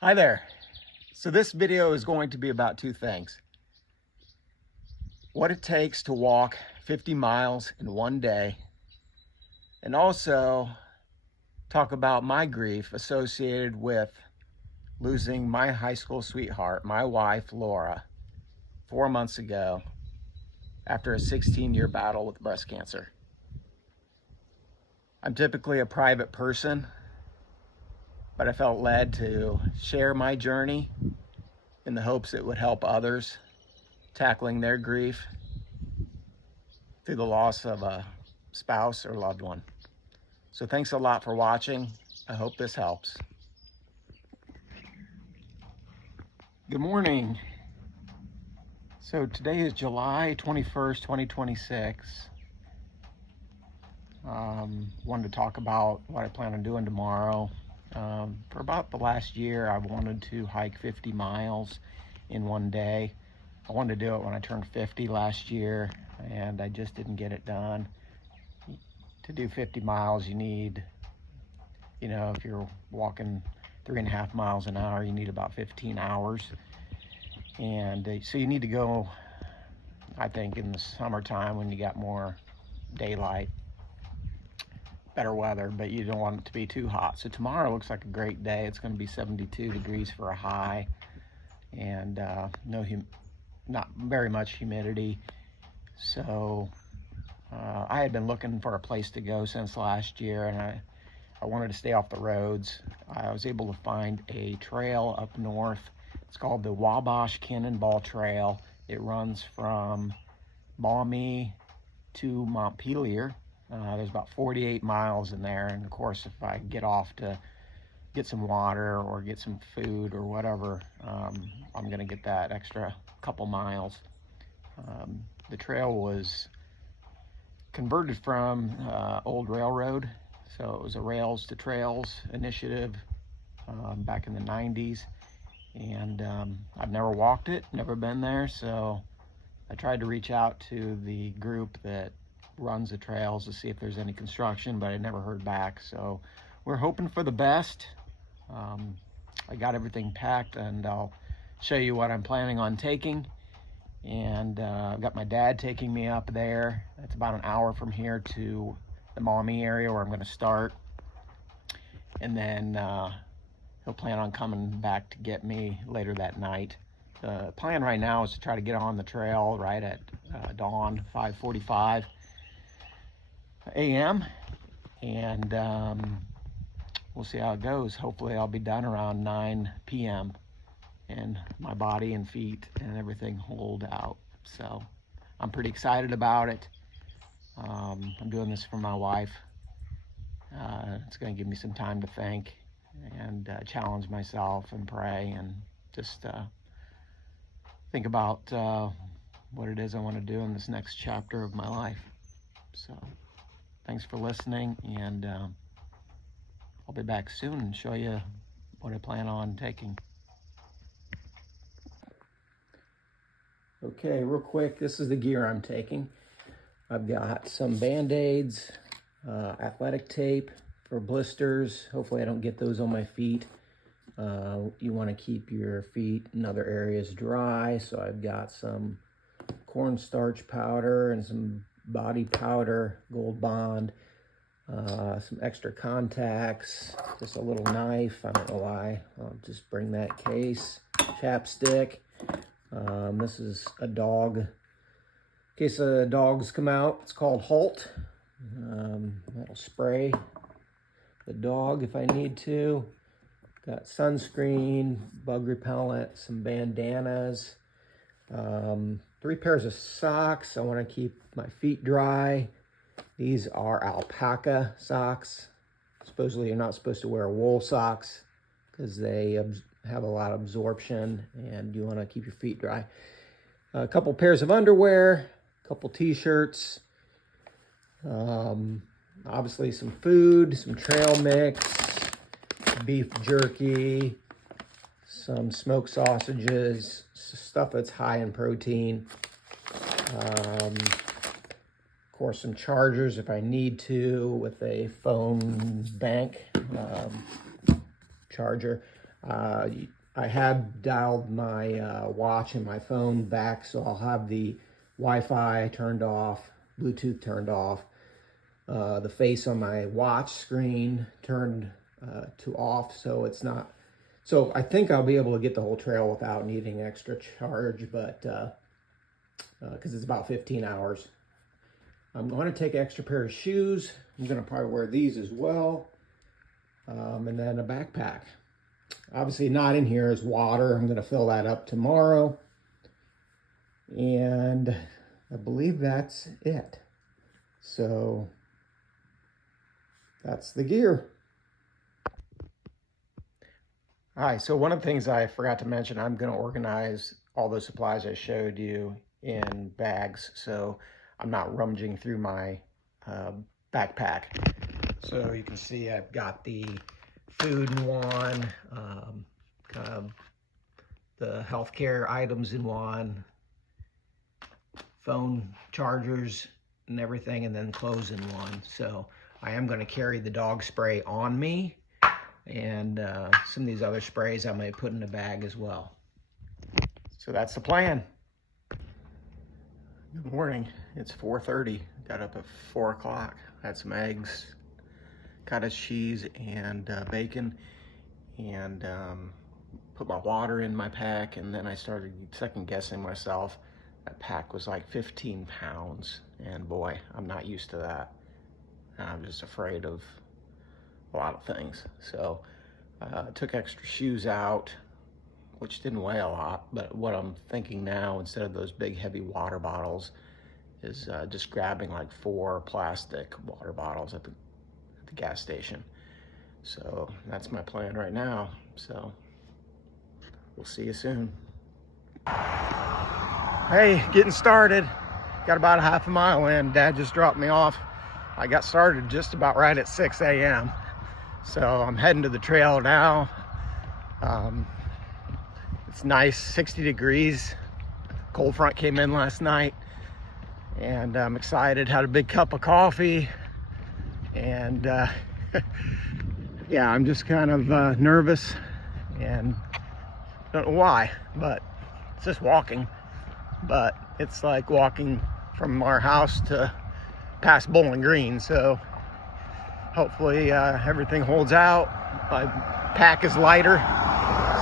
Hi there. So this video is going to be about two things. What it takes to walk 50 miles in one day, and also talk about my grief associated with losing my high school sweetheart, my wife, Laura, 4 months ago after a 16-year battle with breast cancer. I'm typically a private person, but I felt led to share my journey in the hopes it would help others tackling their grief through the loss of a spouse or loved one. So thanks a lot for watching. I hope this helps. Good morning. So today is July 21st, 2026. Wanted to talk about what I plan on doing tomorrow. For about the last year, I've wanted to hike 50 miles in one day. I wanted to do it when I turned 50 last year, and I just didn't get it done. To do 50 miles, you need, if you're walking 3.5 miles an hour, you need about 15 hours. And so you need to go, I think, in the summertime when you got more daylight, better weather, but you don't want it to be too hot. So tomorrow looks like a great day. It's going to be 72 degrees for a high, and not very much humidity. So I had been looking for a place to go since last year, and I wanted to stay off the roads. I was able to find a trail up north. It's called the Wabash Cannonball Trail. It runs from Maumee to Montpelier. There's about 48 miles in there, and of course if I get off to get some water or get some food or whatever, I'm gonna get that extra couple miles. The trail was converted from old railroad, so it was a Rails to Trails initiative back in the 90s, and I've never walked it, never been there, so I tried to reach out to the group that runs the trails to see if there's any construction, but I never heard back. So we're hoping for the best. I got everything packed, and I'll show you what I'm planning on taking. And I've got my dad taking me up there. It's about an hour from here to the Maumee area where I'm going to start, and then he'll plan on coming back to get me later that night. The plan right now is to try to get on the trail right at dawn, 5:45 a.m. and we'll see how it goes. Hopefully I'll be done around 9 p.m. and my body and feet and everything hold out. So I'm pretty excited about it. I'm doing this for my wife. It's going to give me some time to think and challenge myself and pray and just think about what it is I want to do in this next chapter of my life. So thanks for listening, and I'll be back soon and show you what I plan on taking. Okay, real quick, this is the gear I'm taking. I've got some Band-Aids, athletic tape for blisters. Hopefully I don't get those on my feet. You want to keep your feet and other areas dry, so I've got some cornstarch powder and some body powder, Gold Bond, some extra contacts, just a little knife. I don't know why. I'll just bring that case. Chapstick. This is a dog. In case dogs come out, it's called Halt. That'll spray the dog if I need to. Got sunscreen, bug repellent, some bandanas, 3 pairs of socks. I want to keep my feet dry. These are alpaca socks. Supposedly you're not supposed to wear wool socks because they have a lot of absorption, and you want to keep your feet dry. A couple pairs of underwear, a couple t-shirts, obviously some food, some trail mix, beef jerky, some smoked sausages, stuff that's high in protein. Of course, some chargers if I need to, with a phone bank charger. I have dialed my watch and my phone back, so I'll have the Wi-Fi turned off, Bluetooth turned off, the face on my watch screen turned to off, so it's not. So I think I'll be able to get the whole trail without needing extra charge, but because it's about 15 hours. I'm going to take an extra pair of shoes. I'm going to probably wear these as well, and then a backpack. Obviously not in here is water. I'm going to fill that up tomorrow. And I believe that's it. So that's the gear. All right, so one of the things I forgot to mention, I'm going to organize all those supplies I showed you in bags, so I'm not rummaging through my backpack. So you can see I've got the food in one, the healthcare items in one, phone chargers and everything, and then clothes in one. So I am going to carry the dog spray on me, and some of these other sprays I may put in a bag as well. So that's the plan. Good morning. It's 4:30. Got up at 4 o'clock. Had some eggs, cottage cheese, and bacon, and put my water in my pack, and then I started second guessing myself. That pack was like 15 pounds, and boy, I'm not used to that. I'm just afraid of a lot of things. So took extra shoes out, which didn't weigh a lot, but what I'm thinking now, instead of those big heavy water bottles, is just grabbing like 4 plastic water bottles at the gas station. So that's my plan right now. So we'll see you soon. Hey, getting started. Got about a half a mile in. Dad just dropped me off. I got started just about right at 6 a.m. So I'm heading to the trail now. It's nice, 60 degrees. Cold front came in last night, and I'm excited. Had a big cup of coffee, and yeah, I'm just kind of nervous, and don't know why, but it's just walking. But it's like walking from our house to past Bowling Green, so hopefully everything holds out. My pack is lighter,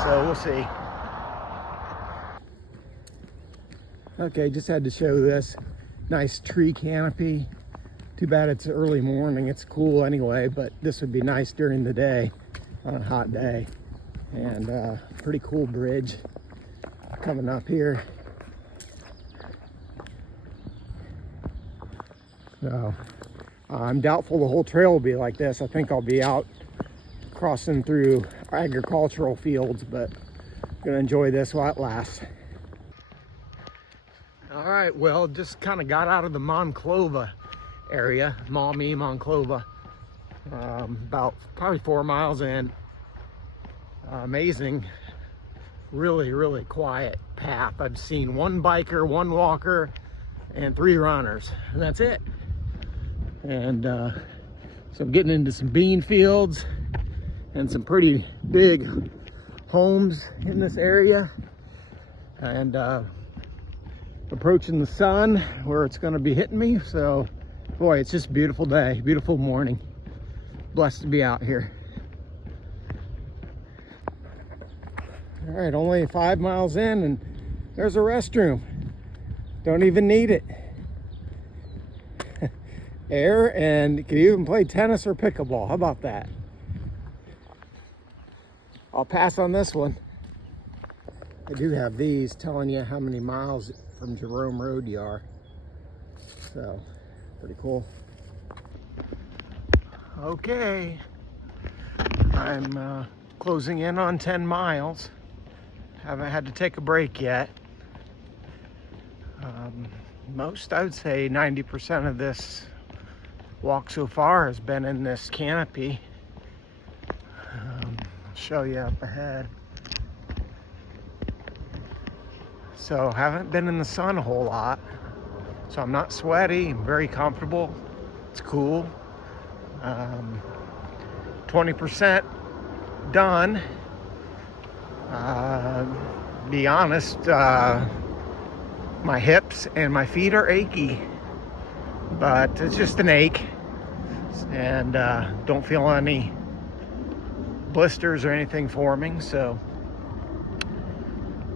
so we'll see. Okay, just had to show this nice tree canopy. Too bad it's early morning. It's cool anyway, but this would be nice during the day on a hot day. And pretty cool bridge coming up here. So I'm doubtful the whole trail will be like this. I think I'll be out crossing through agricultural fields, but I'm gonna enjoy this while it lasts. All right, well, just kind of got out of the Monclova area, Maumee, Monclova, about probably 4 miles in. Amazing, really quiet path. I've seen 1 biker, 1 walker, and 3 runners, and that's it. And so I'm getting into some bean fields and some pretty big homes in this area, and approaching the sun where it's going to be hitting me. So boy, it's just a beautiful day, beautiful morning. Blessed to be out here. All right, only 5 miles in, and there's a restroom. Don't even need it. Air, and you can even play tennis or pickleball. How about that? I'll pass on this one. I do have these telling you how many miles from Jerome Road you are. So, pretty cool. Okay. I'm closing in on 10 miles. Haven't had to take a break yet. Most, I would say 90% of this walk so far has been in this canopy. I'll show you up ahead. So haven't been in the sun a whole lot. So I'm not sweaty, I'm very comfortable. It's cool. 20% done. Be honest, my hips and my feet are achy, but it's just an ache, and don't feel any blisters or anything forming, so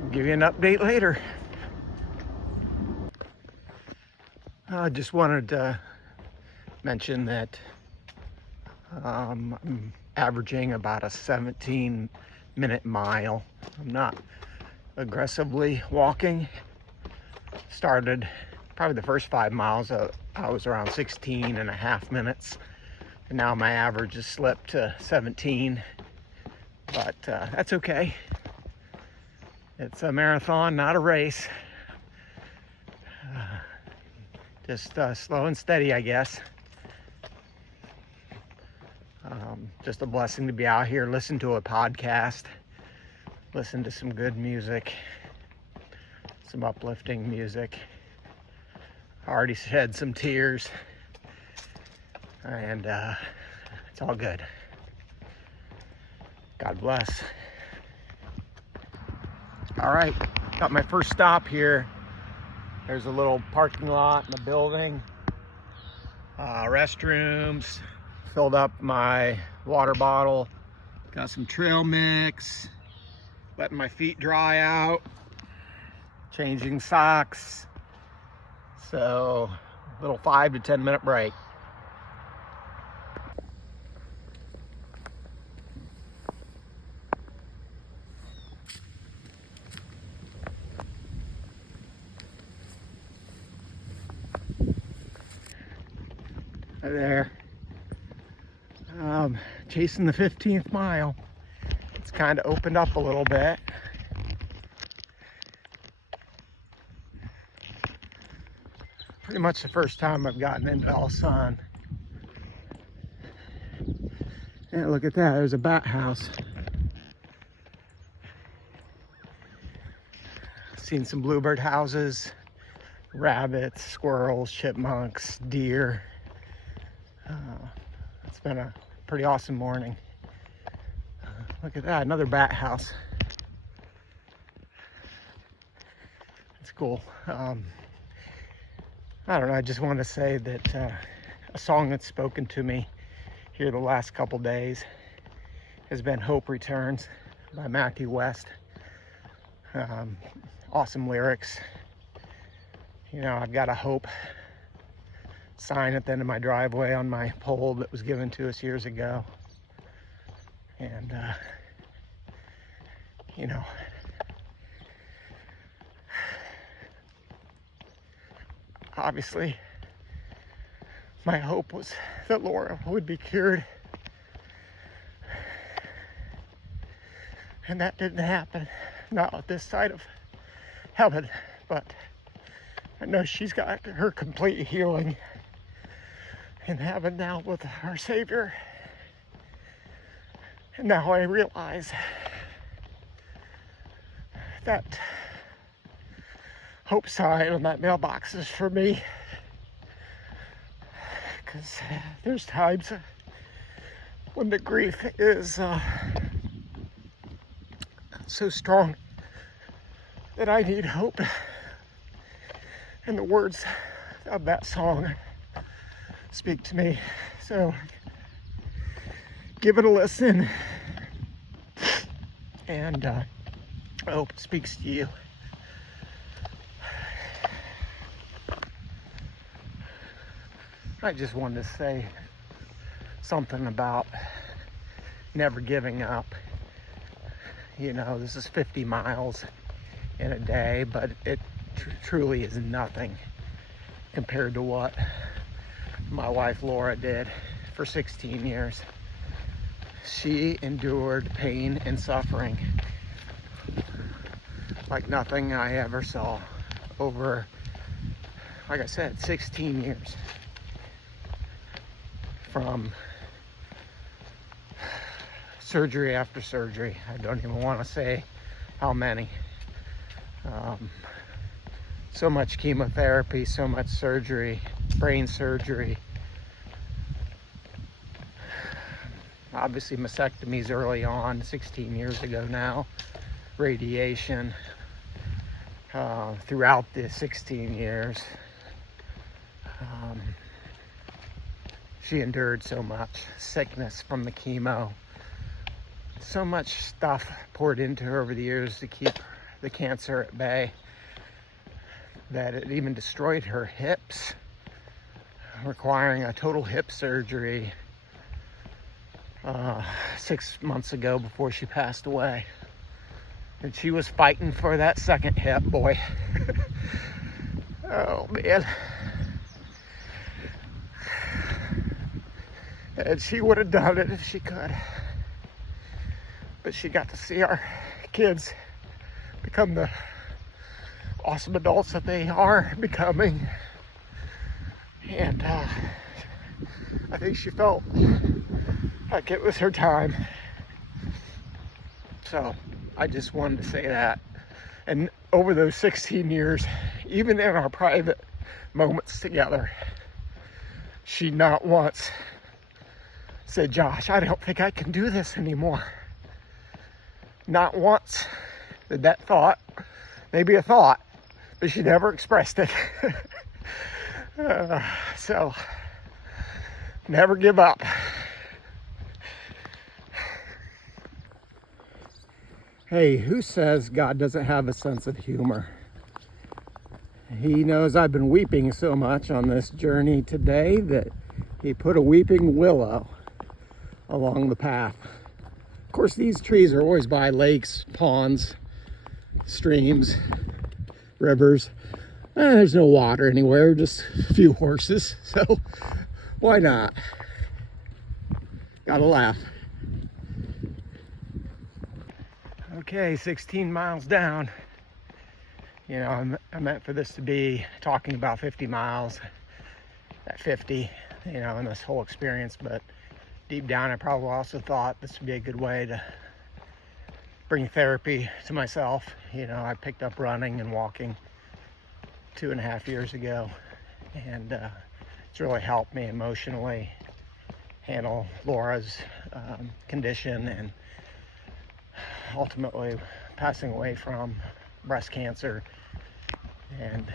I'll give you an update later. I just wanted to mention that I'm averaging about a 17-minute mile. I'm not aggressively walking. Started probably the first 5 miles, I was around 16 and a half minutes. And now my average has slipped to 17, but that's okay. It's a marathon, not a race. Just slow and steady, I guess. Just a blessing to be out here, listen to a podcast, listen to some good music, some uplifting music. I already shed some tears, and it's all good. God bless. All right, got my first stop here. There's a little parking lot in the building, restrooms, filled up my water bottle, got some trail mix, letting my feet dry out, changing socks. So, a little 5 to 10 minute break. Hi there. Chasing the 15th mile. It's kind of opened up a little bit. Pretty much the first time I've gotten into all sun. And look at that, there's a bat house. Seen some bluebird houses, rabbits, squirrels, chipmunks, deer. It's been a pretty awesome morning. Look at that, another bat house. It's cool. I don't know, I just want to say that a song that's spoken to me here the last couple days has been Hope Returns by Matthew West. Awesome lyrics. You know, I've got a hope sign at the end of my driveway on my pole that was given to us years ago. And, you know, obviously, my hope was that Laura would be cured. And that didn't happen. Not on this side of heaven, but I know she's got her complete healing in heaven now with our Savior. And now I realize that hope sign on that mailbox is for me, because there's times when the grief is so strong that I need hope, and the words of that song speak to me. So give it a listen, and I hope it speaks to you. I just wanted to say something about never giving up. You know, this is 50 miles in a day, but it truly is nothing compared to what my wife Laura did for 16 years. She endured pain and suffering like nothing I ever saw over, like I said, 16 years. From surgery after surgery. I don't even want to say how many. So much chemotherapy, so much surgery, brain surgery. Obviously mastectomies early on, 16 years ago now. radiation throughout the 16 years. She endured so much sickness from the chemo, so much stuff poured into her over the years to keep the cancer at bay, that it even destroyed her hips, requiring a total hip surgery 6 months ago before she passed away. And she was fighting for that second hip, boy. Oh, man. And she would have done it if she could. But she got to see our kids become the awesome adults that they are becoming. And I think she felt like it was her time. So I just wanted to say that. And over those 16 years, even in our private moments together, she not once said, "Josh, I don't think I can do this anymore." Not once did that thought, maybe a thought, but she never expressed it. So, never give up. Hey, who says God doesn't have a sense of humor? He knows I've been weeping so much on this journey today that he put a weeping willow along the path. Of course, these trees are always by lakes, ponds, streams, rivers. There's no water anywhere, just a few horses, so why not? Gotta laugh. Okay, 16 miles down. You know, I meant for this to be talking about 50 miles at 50, you know, in this whole experience, but deep down I probably also thought this would be a good way to bring therapy to myself. You know, I picked up running and walking 2.5 years ago, and it's really helped me emotionally handle Laura's condition and ultimately passing away from breast cancer. And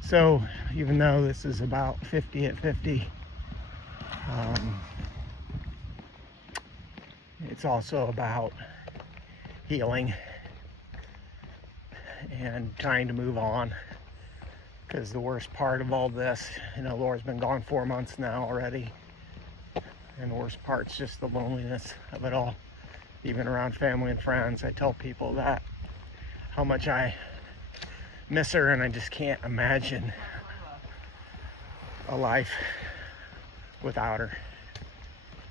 so even though this is about 50 at 50, it's also about healing and trying to move on, because the worst part of all this, you know, Laura's been gone 4 months now already, and the worst part's just the loneliness of it all. Even around family and friends, I tell people that how much I miss her, and I just can't imagine a life without her.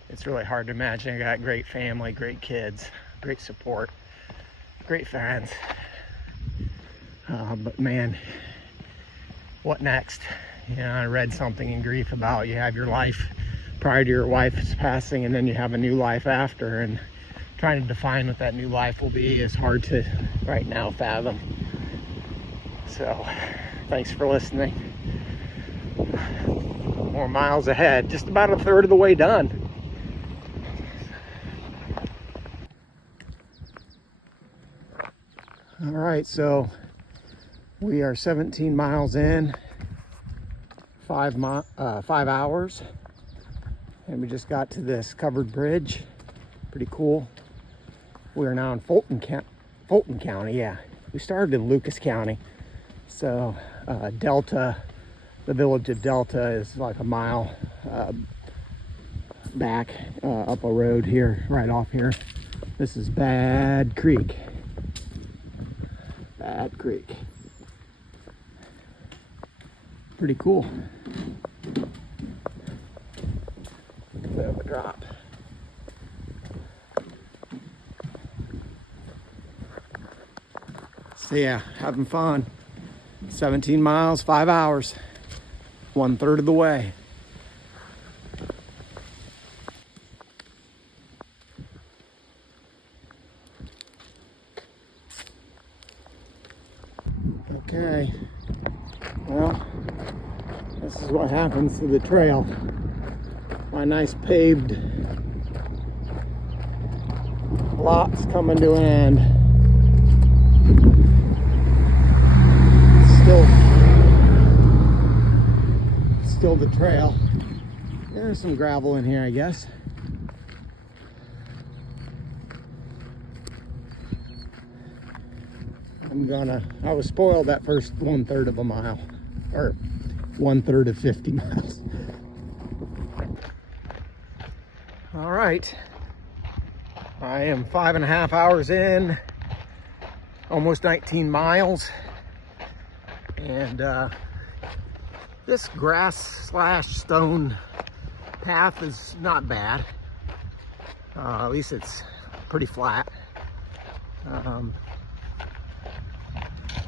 It's really hard to imagine. I got great family, great kids, great support, great friends. But man, what next? You know, I read something in Grief about you have your life prior to your wife's passing, and then you have a new life after, and trying to define what that new life will be is hard to right now fathom. So thanks for listening. More miles ahead, just about a third of the way done. All right, so we are 17 miles in, 5 hours, and we just got to this covered bridge. Pretty cool. We are now in Fulton County. Yeah, we started in Lucas County. So Delta, the village of Delta, is like a mile back up a road here, right off here. This is Bad Creek. Bad Creek. Pretty cool. Bit of a drop. So yeah, having fun. 17 miles, 5 hours, 1/3 of the way. Okay, well, this is what happens to the trail. My nice paved lot's coming to an end. Still the trail. There's some gravel in here, I guess. I was spoiled that first 1/3 of a mile, or 1/3 of 50 miles. All right, I am 5.5 hours in, almost 19 miles, and this grass / stone path is not bad. At least it's pretty flat.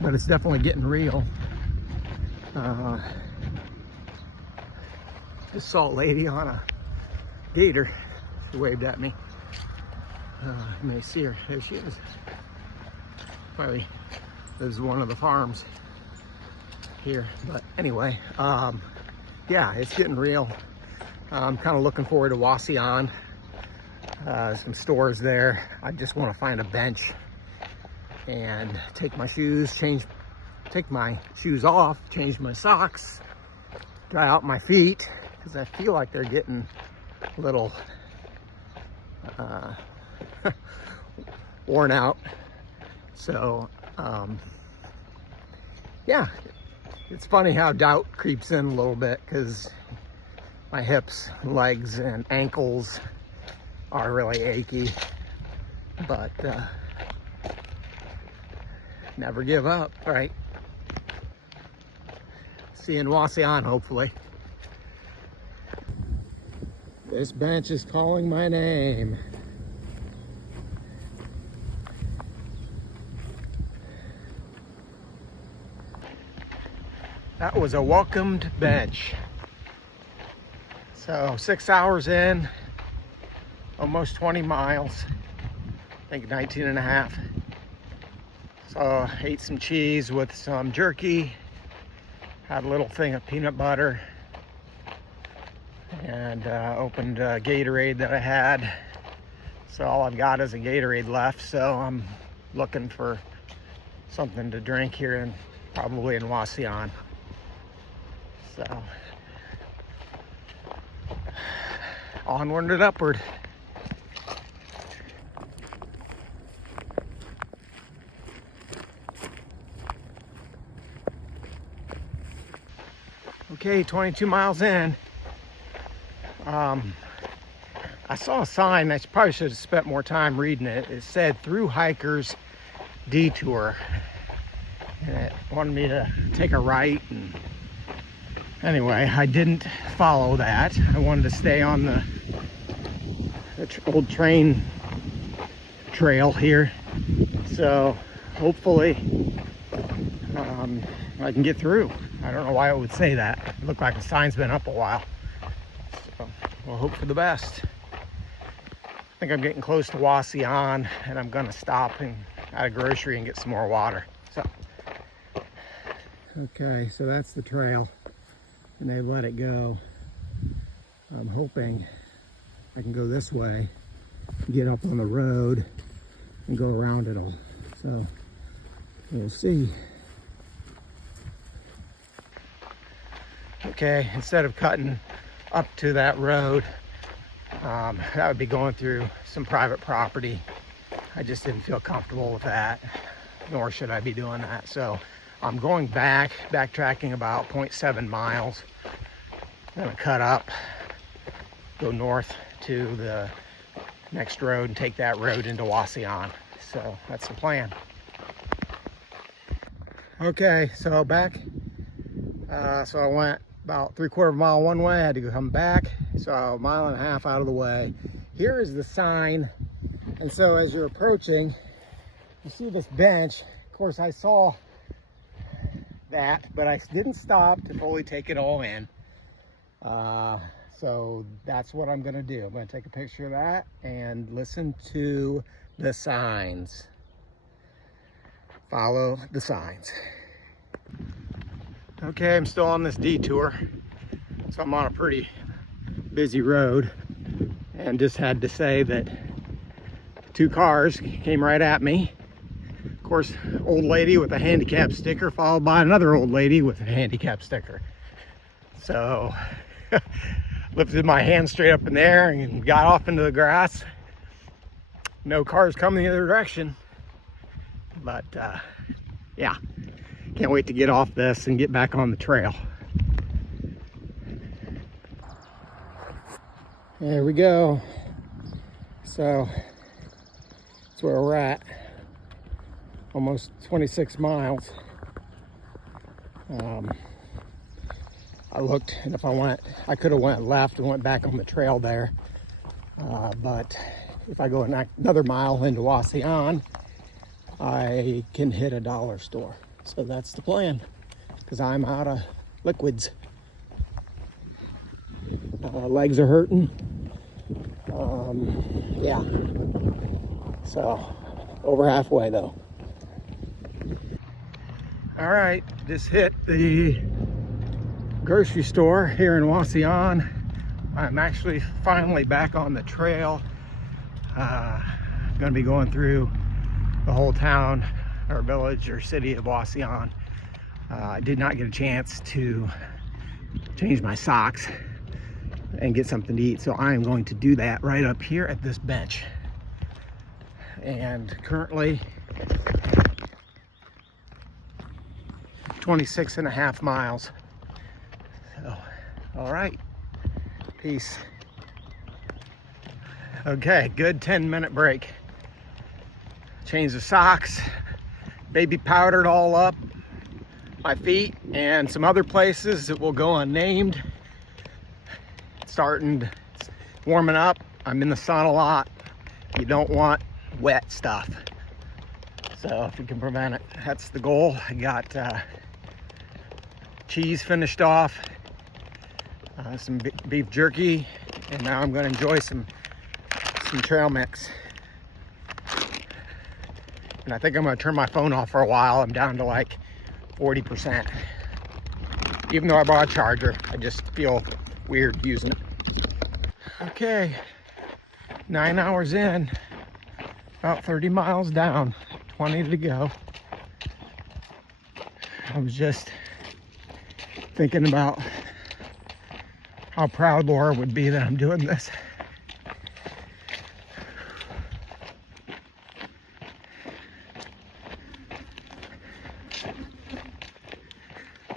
But it's definitely getting real. Just saw a lady on a gator. She waved at me. You may see her. There she is. Probably lives one of the farms here. But anyway, yeah, it's getting real. I'm kind of looking forward to Wauseon. Some stores there. I just want to find a bench and take my shoes, take my shoes off, change my socks, dry out my feet, because I feel like they're getting a little worn out. So yeah, it's funny how doubt creeps in a little bit, because my hips, legs, and ankles are really achy, but never give up, right? See you in Wauseon, hopefully. This bench is calling my name. That was a welcomed bench. So 6 hours in, almost 20 miles, I think 19.5. So ate some cheese with some jerky, had a little thing of peanut butter, and opened a Gatorade that I had. So all I've got is a Gatorade left, so I'm looking for something to drink here, and probably in Wauseon. So onward and upward. Okay, 22 miles in. I saw a sign. I probably should have spent more time reading it. It said Thru-Hiker's detour, and it wanted me to take a right. And anyway, I didn't follow that. I wanted to stay on the old train trail here. So hopefully I can get through. I don't know why it would say that. It looked like the sign's been up a while. So we'll hope for the best. I think I'm getting close to Wauseon, and I'm gonna stop at a grocery and get some more water. So, okay, so that's the trail, and they let it go. I'm hoping I can go this way, get up on the road, and go around it all. So we'll see. Okay, instead of cutting up to that road, that would be going through some private property. I just didn't feel comfortable with that, nor should I be doing that. So I'm going backtracking about 0.7 miles. I'm gonna cut up, go north to the next road, and take that road into Wauseon. So that's the plan. Okay, so back. So I went about 3/4 mile one way, I had to come back. So 1.5 miles out of the way. Here is the sign. And so as you're approaching, you see this bench. Of course, I saw that, but I didn't stop to fully take it all in. So that's what I'm gonna do. I'm gonna take a picture of that and listen to the signs. Follow the signs. Okay, I'm still on this detour. So I'm on a pretty busy road, and just had to say that 2 cars came right at me. Of course, old lady with a handicap sticker followed by another old lady with a handicap sticker. So lifted my hand straight up in the air and got off into the grass. No cars coming the other direction. But yeah, can't wait to get off this and get back on the trail. There we go. So that's where we're at. Almost 26 miles. I looked, and if I could have went left and went back on the trail there. But if I go another mile into Wauseon, I can hit a dollar store. So that's the plan, because I'm out of liquids. Legs are hurting. Yeah. So over halfway though. All right, just hit the grocery store here in Wauseon. I'm actually finally back on the trail. Gonna be going through the whole town or village or city of Wauseon. I did not get a chance to change my socks and get something to eat, so I am going to do that right up here at this bench. And currently 26.5 miles. So, all right, peace. Okay, good 10-minute break. Changed the socks, baby powdered all up my feet and some other places that will go unnamed. Warming up. I'm in the sun a lot. You don't want wet stuff. So if we can prevent it, that's the goal. I got cheese finished off, some beef jerky, and now I'm going to enjoy some trail mix. And I think I'm going to turn my phone off for a while. I'm down to like 40%. Even though I bought a charger, I just feel weird using it. Okay, 9 hours in, about 30 miles down, 20 to go. I was just thinking about how proud Laura would be that I'm doing this.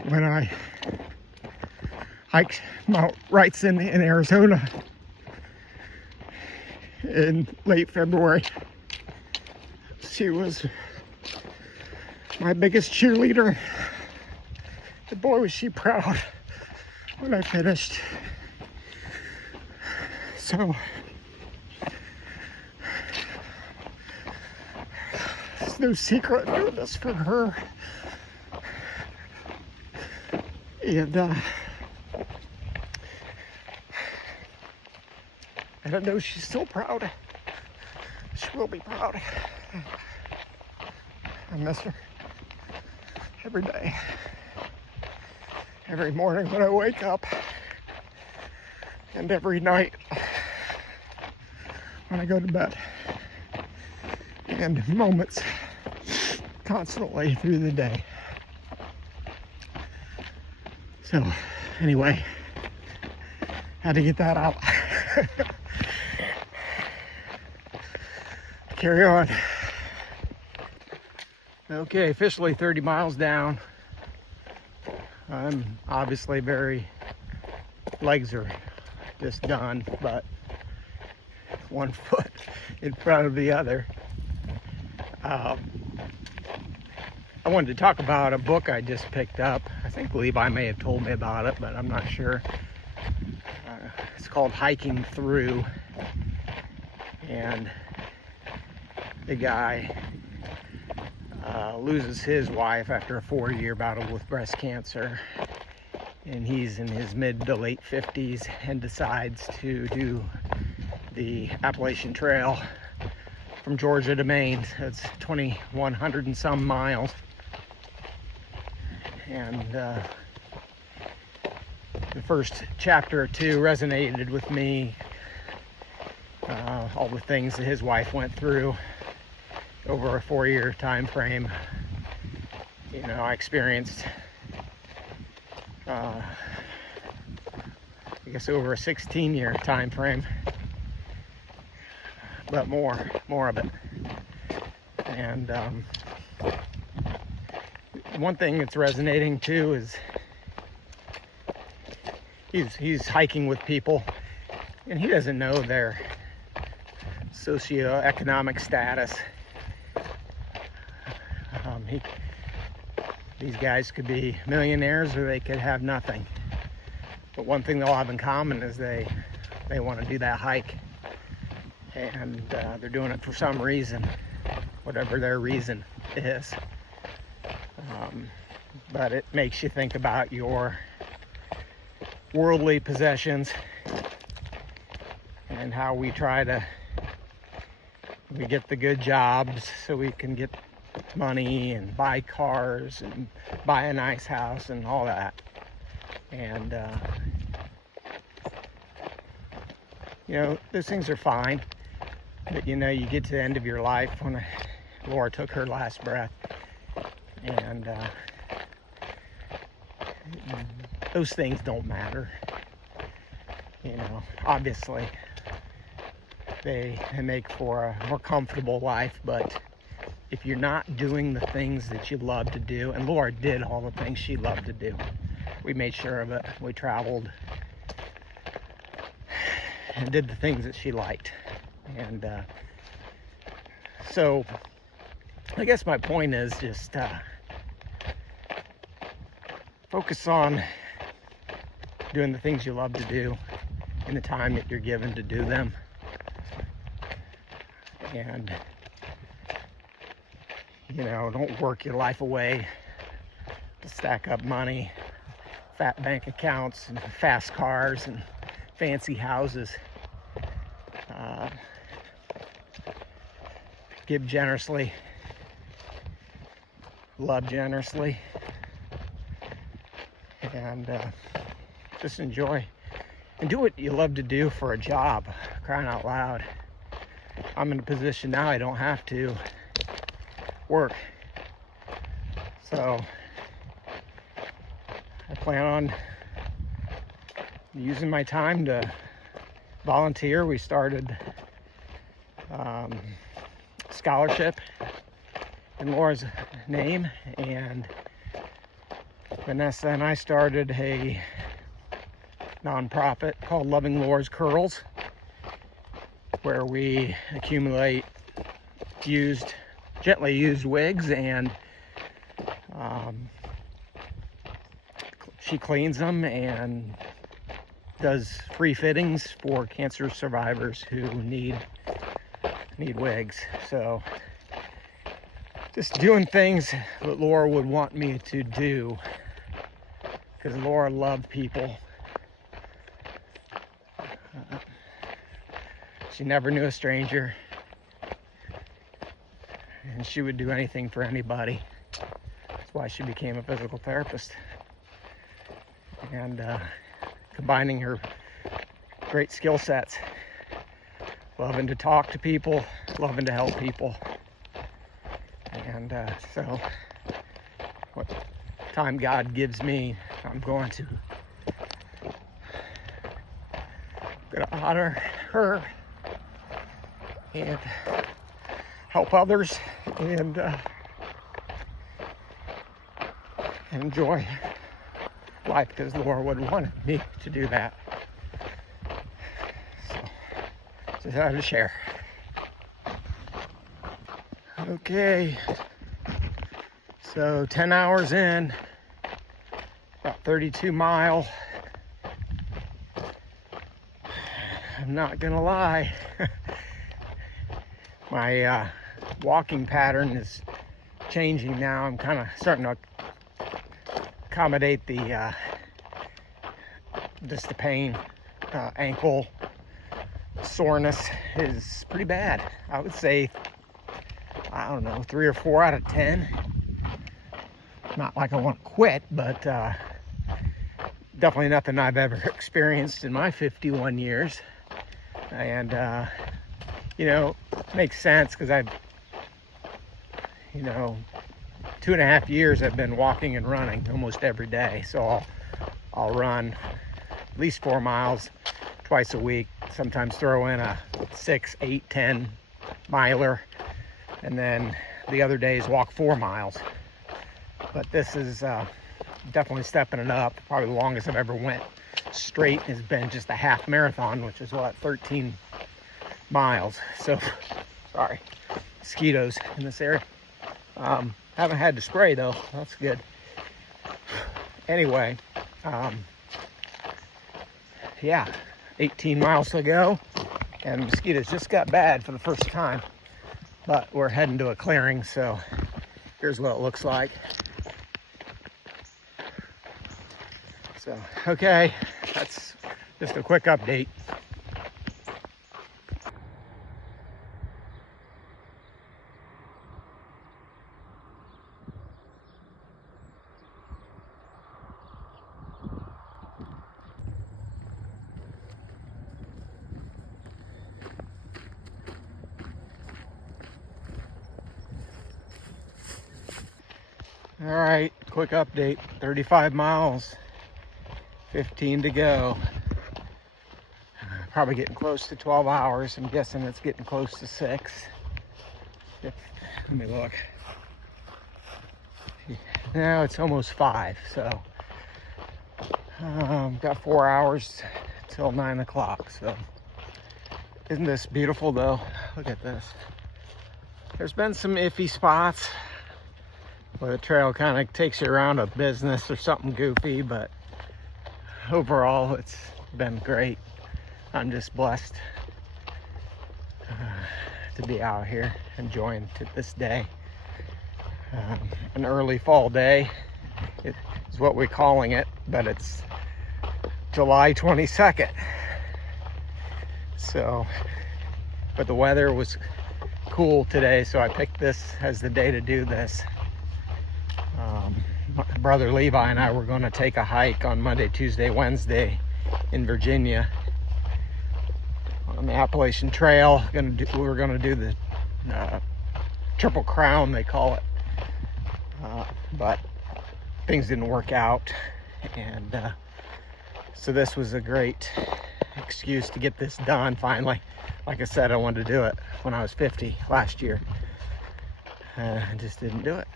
When I hiked Mount Wrightson in Arizona in late February, she was my biggest cheerleader. And boy, was she proud when I finished. So there's no secret I'm doing this for her. And I don't know, she's so proud. She will be proud. I miss her every day. Every morning when I wake up. And every night when I go to bed. And moments constantly through the day. So, anyway, had to get that out. Carry on. Okay, officially 30 miles down. I'm obviously legs are just done, but one foot in front of the other. I wanted to talk about a book I just picked up. I think Levi may have told me about it, but I'm not sure. It's called Hiking Through, and the guy loses his wife after a 4-year battle with breast cancer, and he's in his mid to late 50s and decides to do the Appalachian Trail from Georgia to Maine. It's 2,100 and some miles. And the first chapter or two resonated with me, all the things that his wife went through. over a 4-year time frame. You know, I experienced I guess over a 16-year time frame, but more of it. And one thing that's resonating too is he's hiking with people, and he doesn't know their socioeconomic status. These guys could be millionaires or they could have nothing. But one thing they'll have in common is they want to do that hike. And they're doing it for some reason, whatever their reason is. But it makes you think about your worldly possessions and how we get the good jobs so we can get money and buy cars and buy a nice house and all that. And you know, those things are fine, but you know, you get to the end of your life when Laura took her last breath, and those things don't matter. You know, obviously they make for a more comfortable life, but if you're not doing the things that you love to do, and Laura did all the things she loved to do, we made sure of it. We traveled and did the things that she liked. And so I guess my point is just focus on doing the things you love to do in the time that you're given to do them. And you know, don't work your life away to stack up money, fat bank accounts, and fast cars, and fancy houses. Give generously, love generously, and just enjoy. And do what you love to do for a job, crying out loud. I'm in a position now I don't have to work. So I plan on using my time to volunteer. We started scholarship in Laura's name, and Vanessa and I started a nonprofit called Loving Laura's Curls, where we accumulate gently used wigs, and she cleans them and does free fittings for cancer survivors who need wigs. So just doing things that Laura would want me to do, because Laura loved people. She never knew a stranger, and she would do anything for anybody. That's why she became a physical therapist. And combining her great skill sets, loving to talk to people, loving to help people. And so what time God gives me, I'm going to honor her and help others, and enjoy life, because Laura would want me to do that. So just had to share. Okay, so 10 hours in, about 32 mile. I'm not gonna lie, my walking pattern is changing now. I'm kind of starting to accommodate the just the pain. Ankle soreness is pretty bad. I would say, I don't know, 3 or 4 out of 10. Not like I want to quit, but definitely nothing I've ever experienced in my 51 years. And you know, makes sense, because I've you know, 2.5 years I've been walking and running almost every day. So I'll run at least 4 miles twice a week, sometimes throw in a 6, 8, 10 miler, and then the other days walk 4 miles. But this is definitely stepping it up. Probably the longest I've ever went straight has been just a half marathon, which is what, 13 miles. So sorry, mosquitoes in this area. Haven't had to spray though, that's good. Anyway, yeah, 18 miles to go, and mosquitoes just got bad for the first time, but we're heading to a clearing, so here's what it looks like. So, okay, that's just a quick update. All right, quick update. 35 miles, 15 to go. Probably getting close to 12 hours. I'm guessing it's getting close to 6. Let me look. Now it's almost 5, so got 4 hours till 9 o'clock. So isn't this beautiful though? Look at this. There's been some iffy spots where the trail kind of takes you around a business or something goofy, but overall it's been great. I'm just blessed to be out here enjoying this day. An early fall day is what we're calling it, but it's July 22nd. So, but the weather was cool today, so I picked this as the day to do this. My brother Levi and I were going to take a hike on Monday, Tuesday, Wednesday in Virginia on the Appalachian Trail. We were going to do the Triple Crown, they call it, but things didn't work out, and so this was a great excuse to get this done finally. Like I said, I wanted to do it when I was 50 last year. I just didn't do it.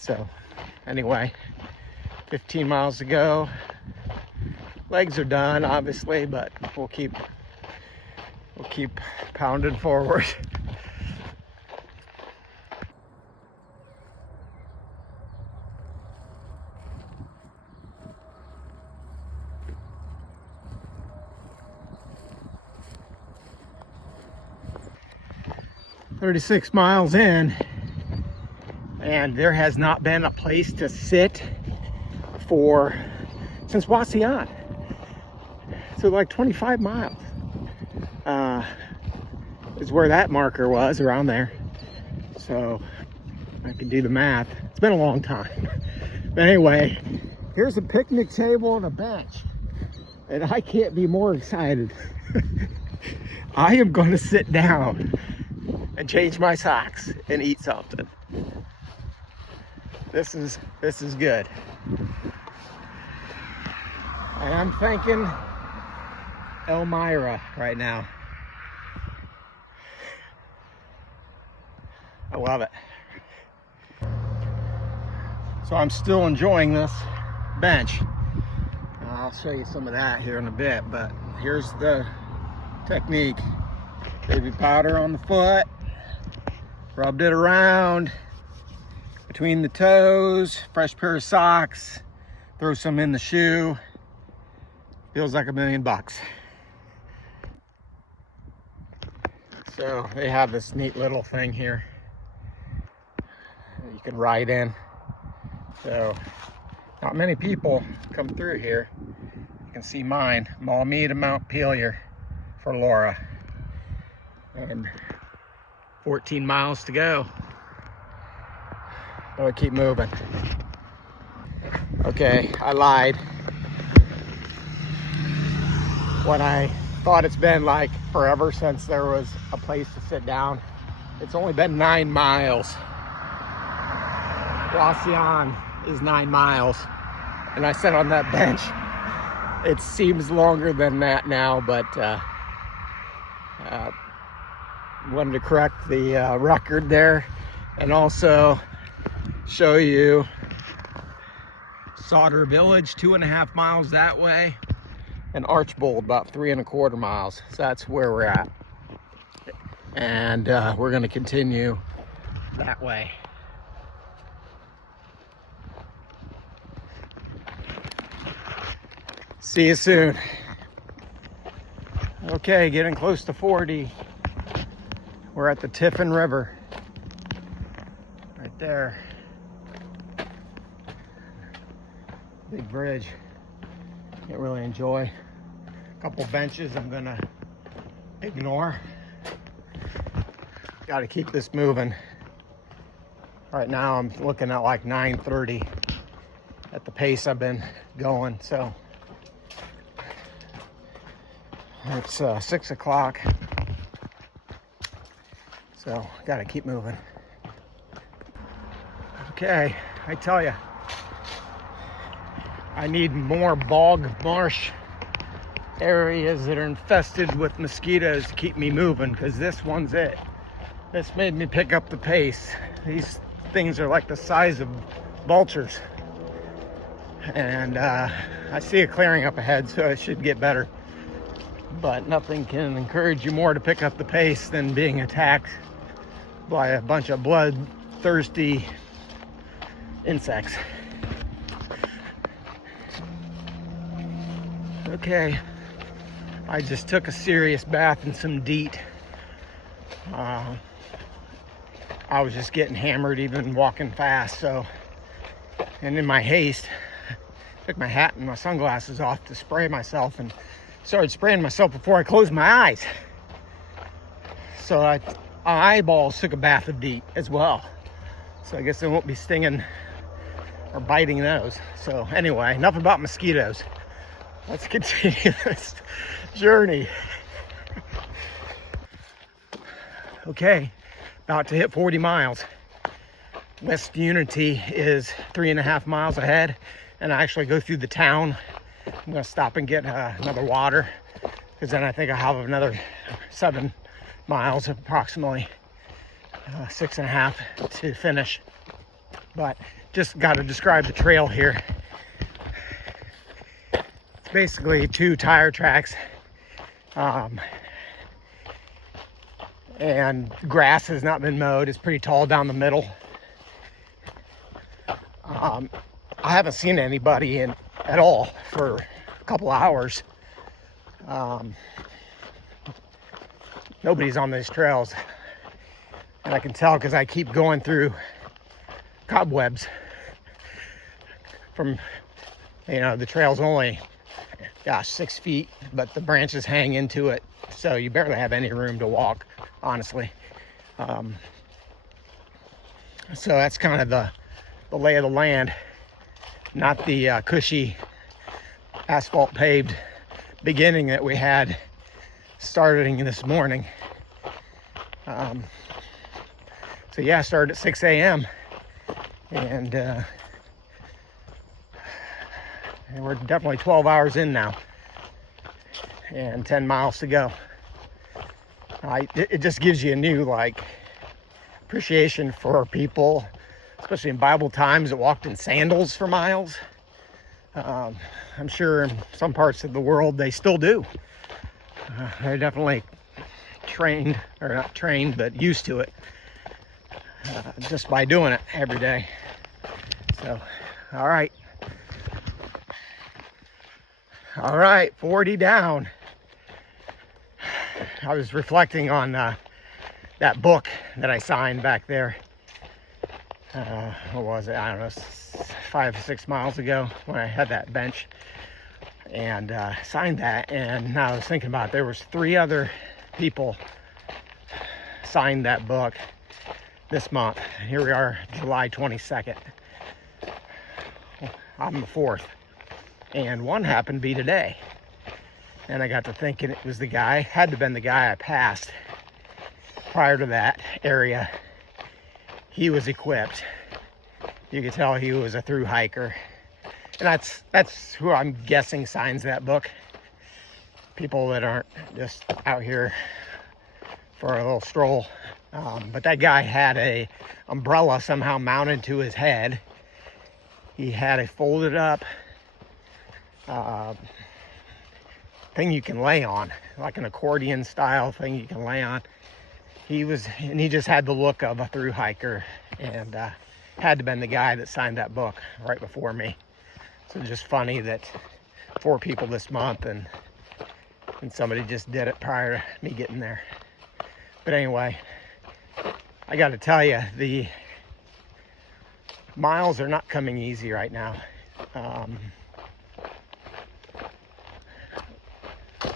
So anyway, 15 miles to go. Legs are done obviously, but we'll keep pounding forward. "36 miles in, and there has not been a place to sit since Wauseon. So like 25 miles is where that marker was, around there. So I can do the math. It's been a long time. But anyway, here's a picnic table and a bench, and I can't be more excited. I am going to sit down and change my socks and eat something. This is good. And I'm thinking Elmira right now. I love it. So I'm still enjoying this bench. I'll show you some of that here in a bit, but here's the technique. Baby powder on the foot, rubbed it around between the toes, fresh pair of socks, throw some in the shoe. Feels like $1 million. So they have this neat little thing here that you can ride in. So not many people come through here. You can see mine, Maumee to Montpelier for Laura. And 14 miles to go. I'll keep moving. Okay, I lied. When I thought it's been like forever since there was a place to sit down, It's only been 9 miles. Wauseon is 9 miles. And I sat on that bench. It seems longer than that now, but wanted to correct the record there, and also show you Solder Village, 2.5 miles that way, and Archbold about 3.25 miles. So that's where we're at, and we're going to continue that way. See you soon. Okay, getting close to 40. We're at the Tiffin River. Right there. Big bridge. Can't really enjoy. A couple benches I'm gonna ignore. Gotta keep this moving. Right now I'm looking at like 9:30 at the pace I've been going, so it's 6 o'clock, so gotta keep moving. Okay, I tell you, I need more bog marsh areas that are infested with mosquitoes to keep me moving, because this one's it. This made me pick up the pace. These things are like the size of vultures, and I see a clearing up ahead, so it should get better. But nothing can encourage you more to pick up the pace than being attacked by a bunch of bloodthirsty insects. Okay, I just took a serious bath in some DEET. I was just getting hammered even walking fast, so, and in my haste, took my hat and my sunglasses off to spray myself, and started spraying myself before I closed my eyes. So my eyeballs took a bath of DEET as well. So I guess I won't be stinging or biting those. So anyway, enough about mosquitoes. Let's continue this journey. Okay, about to hit 40 miles. West Unity is 3.5 miles ahead, and I actually go through the town. I'm gonna stop and get another water, because then I think I have another 7 miles, approximately 6.5 to finish. But just got to describe the trail here. It's basically 2 tire tracks, and grass has not been mowed. It's pretty tall down the middle. I haven't seen anybody at all for a couple hours. Nobody's on these trails, and I can tell because I keep going through cobwebs from, the trail's only 6 feet, but the branches hang into it, so you barely have any room to walk, honestly. So that's kind of the lay of the land, not the cushy asphalt paved beginning that we had starting this morning. So yeah, I started at 6 a.m. and we're definitely 12 hours in now, and 10 miles to go. It just gives you a new appreciation for people, especially in Bible times, that walked in sandals for miles. I'm sure in some parts of the world they still do. They're definitely trained, or not trained, but used to it, just by doing it every day. So, all right, 40 down. I was reflecting on that book that I signed back there. What was it? I don't know, 5 or 6 miles ago when I had that bench, and signed that. And now I was thinking about it, there was 3 other people signed that book this month. Here we are, July 22nd. I'm the 4th, and one happened to be today. And I got to thinking it was the guy, had to have been the guy I passed prior to that area, he was equipped. You could tell he was a thru-hiker. And that's who I'm guessing signs that book. People that aren't just out here for a little stroll. But that guy had a umbrella somehow mounted to his head. He had a folded up thing you can lay on, like an accordion style thing you can lay on. He just had the look of a thru-hiker, and had to been the guy that signed that book right before me. So just funny that 4 people this month, and somebody just did it prior to me getting there. But anyway, I got to tell you, the miles are not coming easy right now.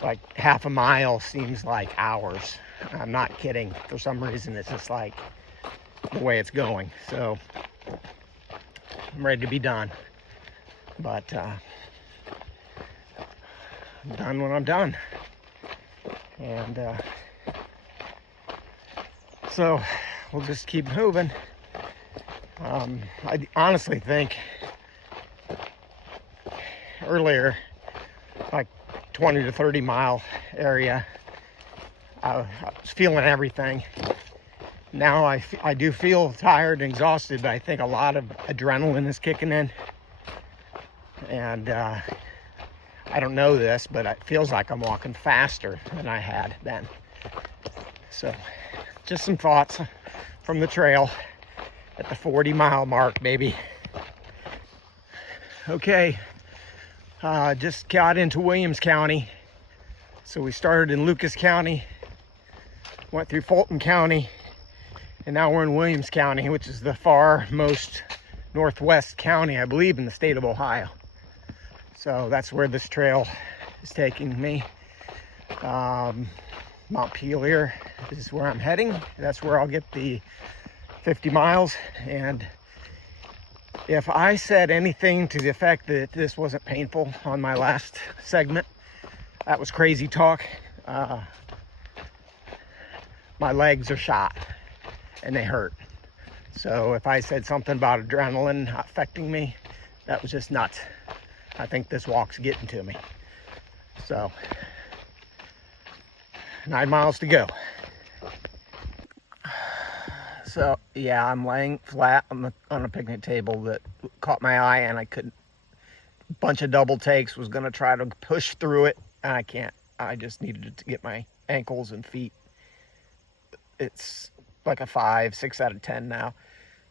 Like half a mile seems like hours. I'm not kidding. For some reason, it's just like the way it's going. So I'm ready to be done. But I'm done when I'm done. And so we'll just keep moving. I honestly think earlier, like 20 to 30 mile area, I was feeling everything. Now I do feel tired and exhausted, but I think a lot of adrenaline is kicking in. And I don't know this, but it feels like I'm walking faster than I had then. So just some thoughts from the trail at the 40-mile mark, baby. Okay, just got into Williams County. So we started in Lucas County, went through Fulton County, and now we're in Williams County, which is the far most northwest county, I believe, in the state of Ohio. So that's where this trail is taking me. Montpelier is where I'm heading. That's where I'll get the 50 miles. And if I said anything to the effect that this wasn't painful on my last segment, that was crazy talk. My legs are shot and they hurt. So if I said something about adrenaline affecting me, that was just nuts. I think this walk's getting to me. So 9 miles to go. So yeah, I'm laying flat on a picnic table that caught my eye, and I couldn't. Bunch of double takes, was gonna try to push through it, and I can't. I just needed to get my ankles and feet. It's like a 5, 6 out of 10 now.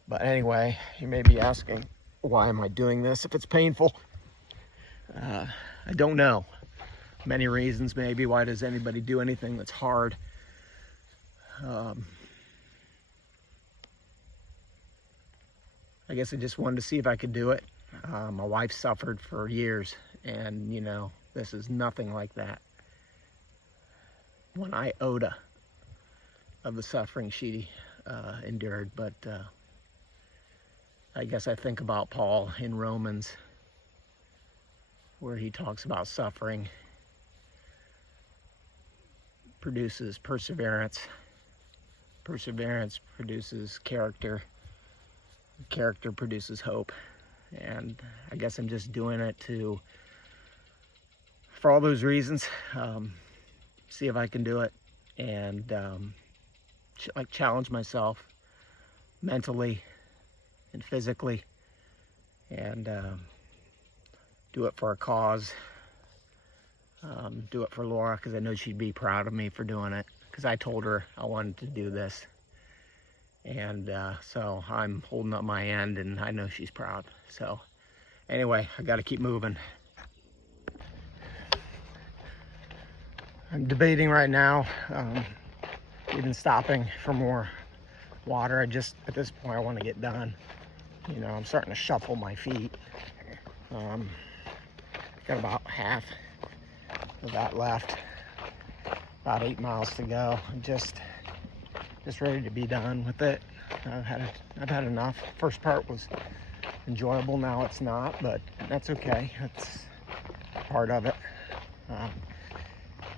But anyway, you may be asking, why am I doing this if it's painful? I don't know. Many reasons, maybe. Why does anybody do anything that's hard? I guess I just wanted to see if I could do it. My wife suffered for years, and you know, this is nothing like that. One iota of the suffering she endured. But I guess I think about Paul in Romans, where he talks about suffering produces perseverance. Perseverance produces character. Character produces hope. And I guess I'm just doing it for all those reasons, see if I can do it, and challenge myself mentally and physically, and do it for a cause. Do it for Laura, because I know she'd be proud of me for doing it, because I told her I wanted to do this. And so I'm holding up my end, and I know she's proud. So anyway, I got to keep moving. I'm debating right now, even stopping for more water. At this point, I want to get done. You know, I'm starting to shuffle my feet. Got about half of that left. About 8 miles to go. I'm just ready to be done with it. I've had enough. First part was enjoyable. Now it's not, but that's okay. That's part of it.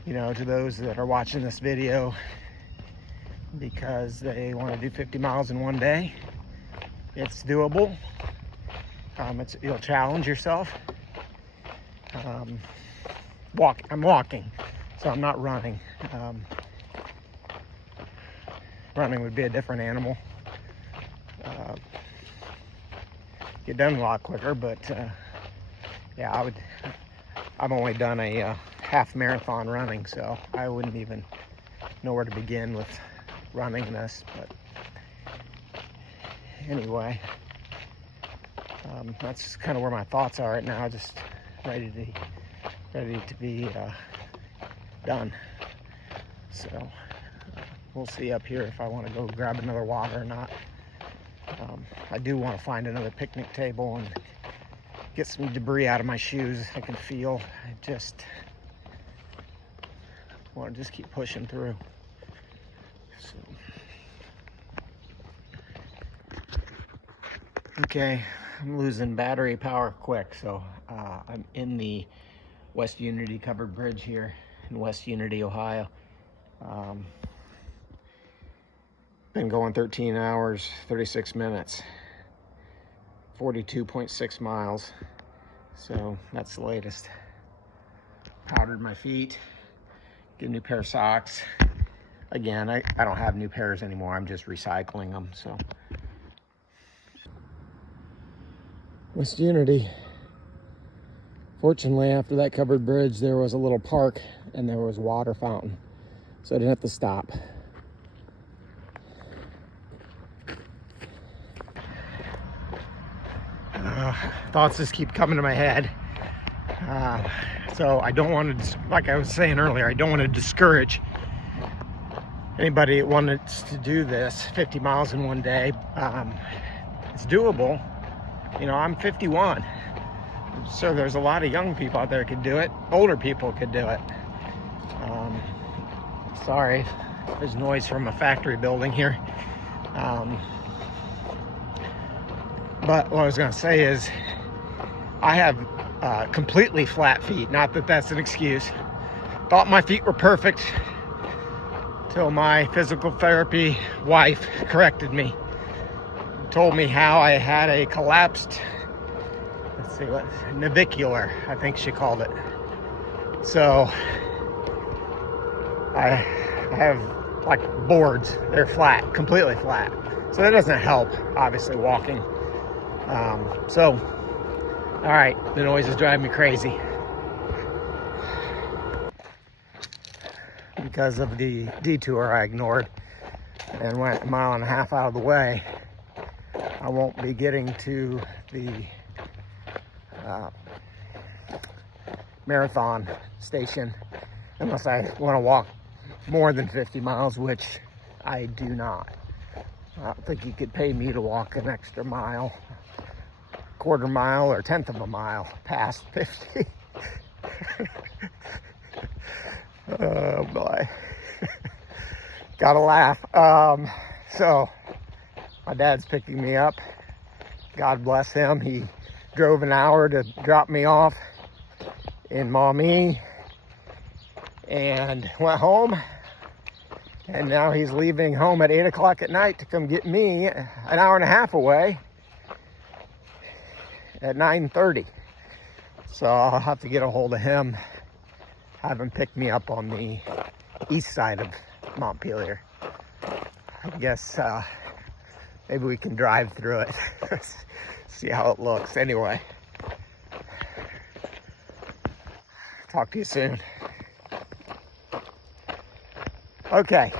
You know, to those that are watching this video, because they want to do 50 miles in one day. It's doable. You'll challenge yourself. I'm walking, so I'm not running. Running would be a different animal. Get done a lot quicker, but yeah, I've only done a half marathon running, so I wouldn't even know where to begin with running this. But anyway, that's kind of where my thoughts are right now. Just ready to be done. So we'll see up here if I want to go grab another water or not. I do want to find another picnic table and get some debris out of my shoes. I can feel. I just want to just keep pushing through. So, okay, I'm losing battery power quick, so I'm in the West Unity covered bridge here in West Unity, Ohio. Been going 13 hours, 36 minutes, 42.6 miles. So that's the latest. Powdered my feet, get a new pair of socks. Again, I don't have new pairs anymore. I'm just recycling them, so. West Unity. Fortunately, after that covered bridge, there was a little park and there was a water fountain, so I didn't have to stop. Thoughts just keep coming to my head. So I don't want to, like I was saying earlier, I don't want to discourage anybody that wants to do this 50 miles in one day. It's doable. You know, I'm 51. So there's a lot of young people out there that could do it. Older people could do it. Sorry, there's noise from a factory building here. But what I was going to say is I have completely flat feet. Not that that's an excuse. Thought my feet were perfect till my physical therapy wife corrected me. Told me how I had a collapsed, let's see what, navicular, I think she called it. So I have like boards. They're flat, completely flat. So that doesn't help, obviously, walking. So, all right, the noise is driving me crazy. Because of the detour I ignored and went a mile and a half out of the way, I won't be getting to the marathon station unless I want to walk more than 50 miles, which I do not. I don't think you could pay me to walk an extra mile, quarter mile or tenth of a mile past 50. Oh boy. Gotta laugh. So my dad's picking me up. God bless him. He drove an hour to drop me off in Maumee and went home. And now he's leaving home at 8 o'clock at night to come get me an hour and a half away at 9:30. So I'll have to get a hold of him, have him pick me up on the east side of Montpelier. I guess maybe we can drive through it, see how it looks. Anyway, talk to you soon. Okay,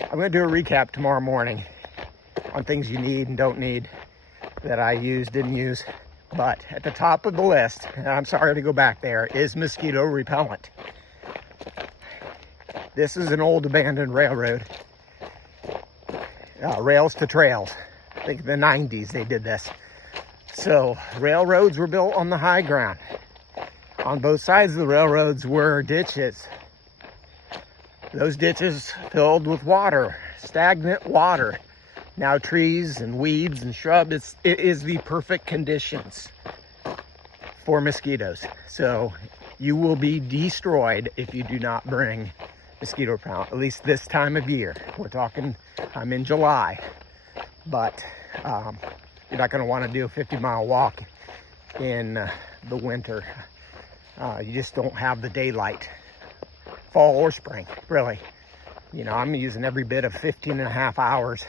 I'm going to do a recap tomorrow morning on things you need and don't need that I didn't use. But at the top of the list, and I'm sorry to go back there, is mosquito repellent. This is an old abandoned railroad. Rails to trails. I think in the 90s they did this. So railroads were built on the high ground. On both sides of the railroads were ditches. Those ditches filled with water, stagnant water. Now trees and weeds and shrubs, it is the perfect conditions for mosquitoes. So you will be destroyed if you do not bring mosquito repellent, at least this time of year. We're talking, I'm in July, but you're not going to want to do a 50-mile walk in the winter. You just don't have the daylight, fall or spring, really. You know, I'm using every bit of 15.5 hours,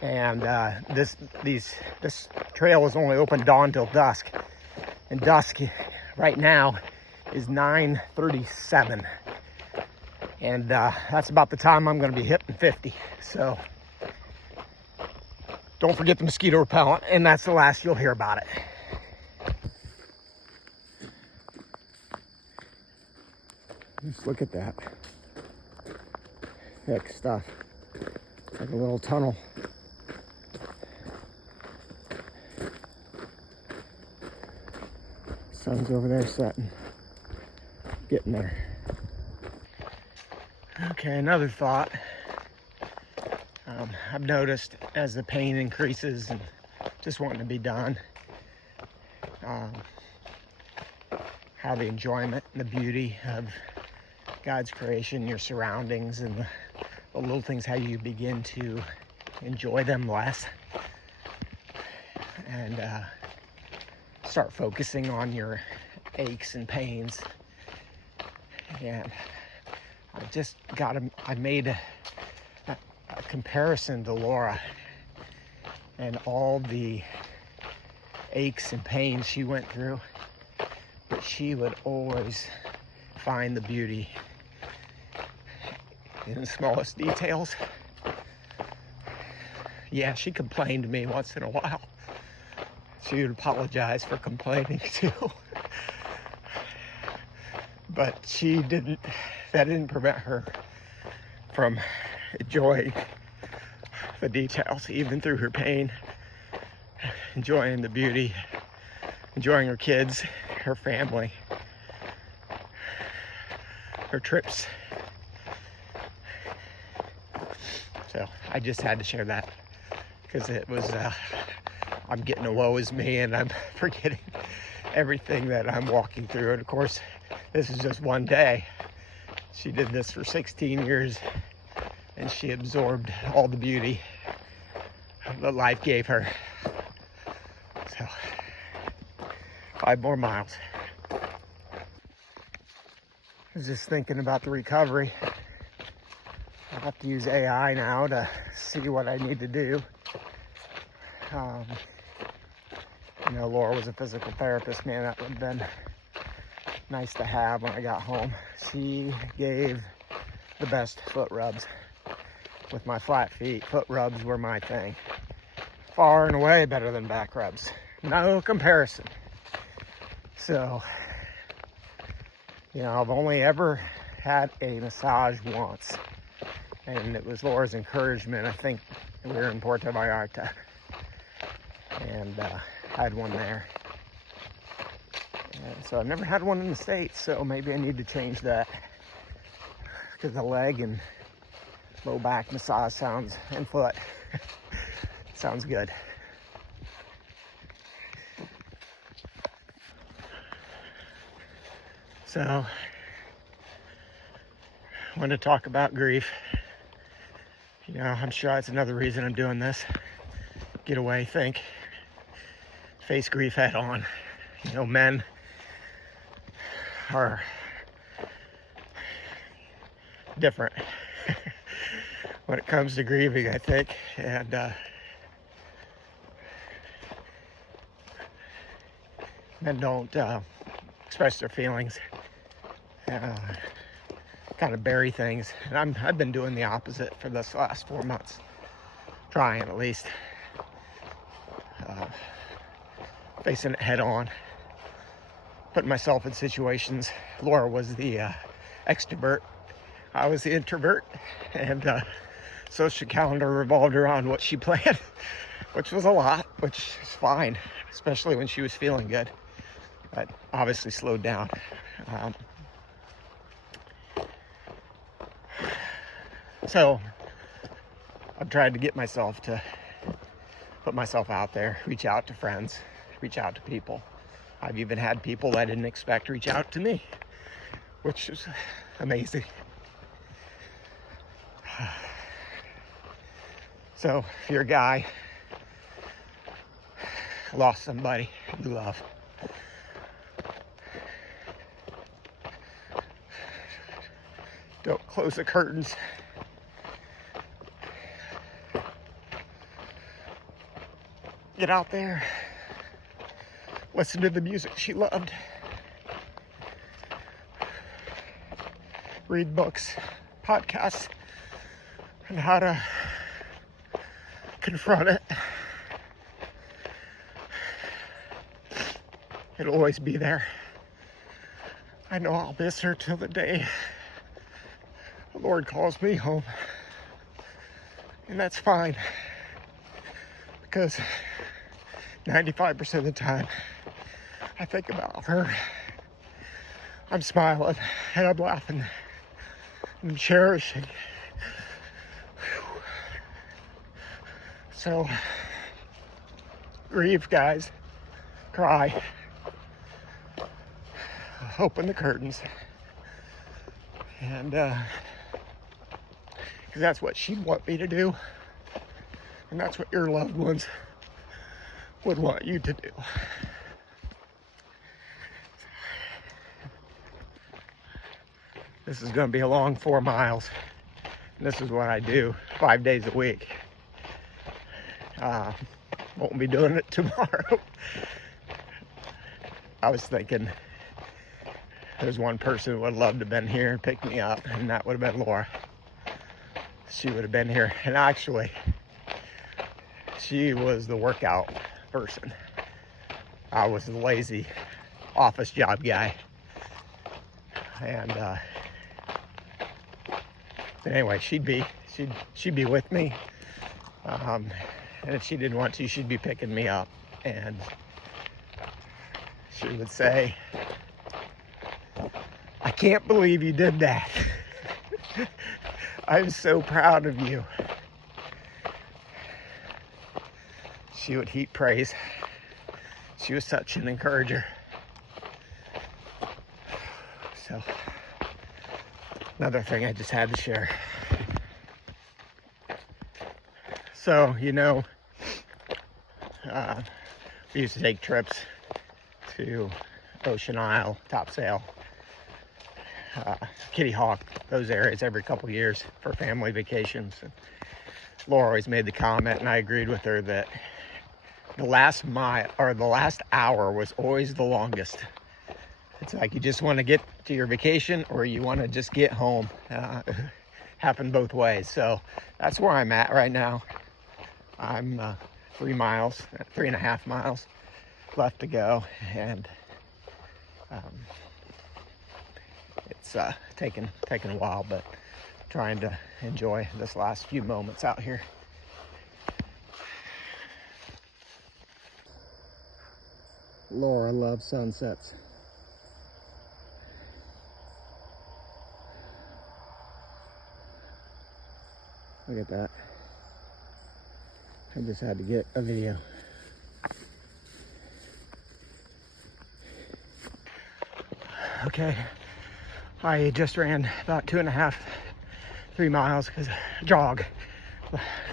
and this trail is only open dawn till dusk, and dusk right now is 9:37, and that's about the time I'm going to be hitting 50. So don't forget the mosquito repellent, and that's the last you'll hear about it. Just look at that thick stuff. It's like a little tunnel. Sun's over there setting. Getting there. Okay, another thought. I've noticed as the pain increases and just wanting to be done, how the enjoyment and the beauty of God's creation, your surroundings, and the little things, how you begin to enjoy them less and start focusing on your aches and pains. And I made a comparison to Laura and all the aches and pains she went through, but she would always find the beauty in the smallest details. Yeah, she complained to me once in a while. She would apologize for complaining too. But that didn't prevent her from enjoying the details, even through her pain, enjoying the beauty, enjoying her kids, her family, her trips. So I just had to share that because it was, I'm getting a woe is me, and I'm forgetting everything that I'm walking through. And of course, this is just one day. She did this for 16 years, and she absorbed all the beauty that life gave her. So, 5 more miles. I was just thinking about the recovery. I'll have to use AI now to see what I need to do. You know, Laura was a physical therapist, man. That would have been nice to have when I got home. She gave the best foot rubs. With my flat feet, foot rubs were my thing. Far and away better than back rubs. No comparison. So, you know, I've only ever had a massage once, and it was Laura's encouragement. I think we were in Puerto Vallarta, and had one there. And so I've never had one in the States, so maybe I need to change that, because the leg and low back massage sounds, and foot sounds good. So I want to talk about grief. You know, I'm sure that's another reason I'm doing this. Get away, think, face grief head on. You know, men are different when it comes to grieving, I think, and men don't express their feelings, kind of bury things, and I've been doing the opposite for this last 4 months, trying at least, facing it head on, putting myself in situations. Laura was the extrovert, I was the introvert, and social calendar revolved around what she planned, which was a lot, which is fine, especially when she was feeling good, but obviously slowed down. So I've tried to get myself to put myself out there, reach out to friends, reach out to people. I've even had people I didn't expect reach out to me, which is amazing. So if you're a guy, lost somebody you love, don't close the curtains. Get out there, listen to the music she loved, read books, podcasts, and how to confront it. It'll always be there. I know I'll miss her till the day the Lord calls me home. And that's fine, because 95% of the time I think about her, I'm smiling and I'm laughing and I'm cherishing. So, grieve, guys. Cry. Open the curtains. And, because that's what she'd want me to do. And that's what your loved ones would want you to do. This is going to be a long 4 miles. And this is what I do 5 days a week. Won't be doing it tomorrow. I was thinking there's one person who would love to have been here and pick me up, and that would have been Laura. She would have been here. And actually, she was the workout person. I was the lazy office job guy. And anyway, she'd be with me. And if she didn't want to, she'd be picking me up. And she would say, "I can't believe you did that. I'm so proud of you." She would heap praise. She was such an encourager. So, another thing I just had to share. So, we used to take trips to Ocean Isle, Topsail, Kitty Hawk, those areas every couple years for family vacations. And Laura always made the comment, and I agreed with her, that the last mile or the last hour was always the longest. It's like you just want to get to your vacation or you want to just get home. Happened both ways. So that's where I'm at right now. I'm 3.5 miles left to go, and it's taken a while, but trying to enjoy this last few moments out here. Laura loves sunsets. Look at that. I just had to get a video. Okay, I just ran about 2.5, 3 miles because